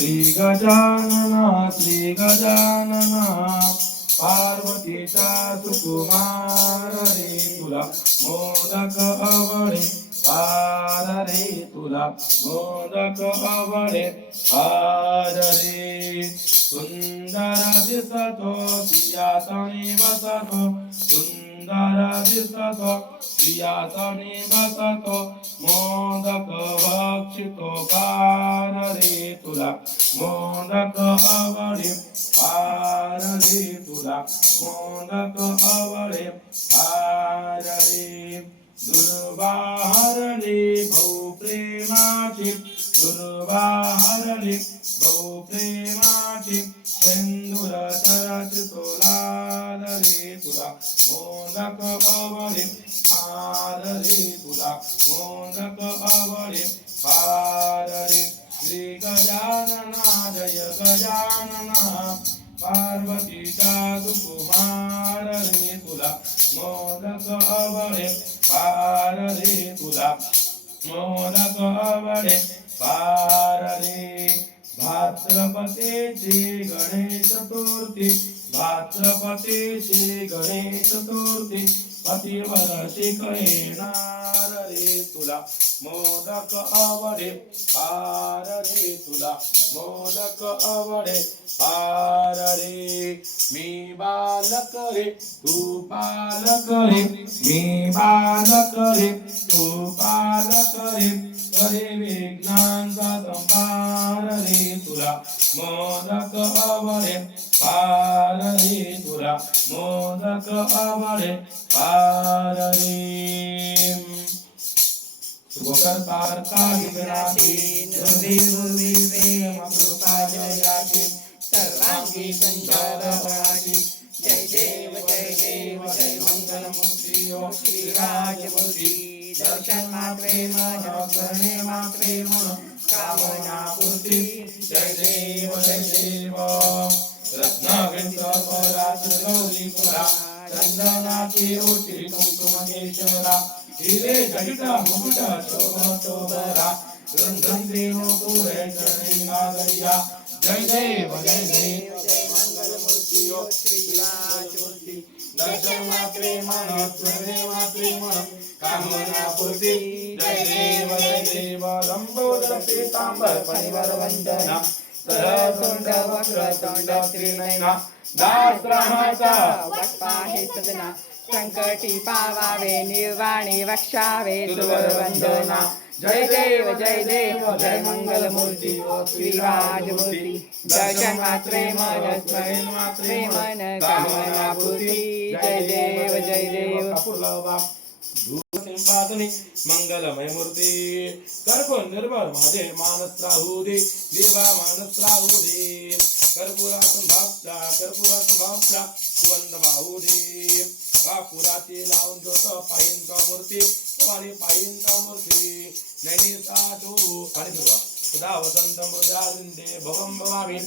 श्री गजानना श्री गजानना पार्वतीचा सुकुमार रे तुला मोदक आवडे फार रे तुला मोदक आवडे फार रे सुंदर दिसतो सिंहासनी बसतो सुंदर दिसतो सिंहासनी बसतो मोदक भक्षितो फार रे तुला मोदक आवडे फार रे तुला मोदक आवडे फार रे दुर्वाहरले भाऊ प्रेमाची दुर्वाहरले भाऊ प्रेमाची सिंदूर तरचतो लाल रे तुला मोदक आवडे फार रे तुला मोदक आवडे फार रे श्री गजानना जय गजानना पार्वतीचा सुकुमार रे तुला मोदक आवडे फार रे तुला मोदक आवडे फार रे भाद्रपदेची गणेश चतुर्थी भाद्रपदेची गणेश चतुर्थी प्रतिवर्षी येणार रे तुला मोदक आवडे फार रे तुला मोदक आवडे फार रे मी बालक रे तू बालक रे मी बालक रे तू बालक रे करे विज्ञानचा संभार रे तुला मोदक आवडे फार रे तुला मोदक आवडे फार रे गोकर पारता विग्राची निर्देवी प्रेम कृपा जयाची सर्वांगी संचार बळाची जय देव जय मंगल मूर्ती ओ श्री राजमूर्ती दर्शन मात्रे मन करणे मात्रे मन कामना पूर्ती जय देव रत्नागंध परात गौरी पुरा चंदनाची ओटी कुंकुम केशरा हिरे जटिता मुकुटा शोभतो बरा गंधेनो पुरे चरणी गागरिया जय देव जय मंगल मूर्ती ओ श्री राजमूर्ती दर्शन मात्रे मन करणे मात्रे मन कामना पूर्ती जय देव लंबोदर पीतांबर परिवार वंदना सरसुंड वक्रतुंड त्रिनयना दासरामाचा वटपाहे सदना संकटी पावावे निर्वाणी वक्षावे सुवर वंदना जय देव जय मंगल मूर्ती ओ श्री राजमूर्ती दर्शन मात्रे मन स्मरण मात्रे मन कामना पूर्ती जय देव संपादनी मंगलमय मूर्ती कर्पूर निर्भर माझे मानस राहू दे देवा मानस राहू दे कर्पूरातून भागता सुगंध वाहू दे कापुराती लावून जोत पाहिन का मूर्ती आणि पाहिन का मूर्ती नैनिता जो आणि सदा वसंत मृदालिंदे भवम भवामी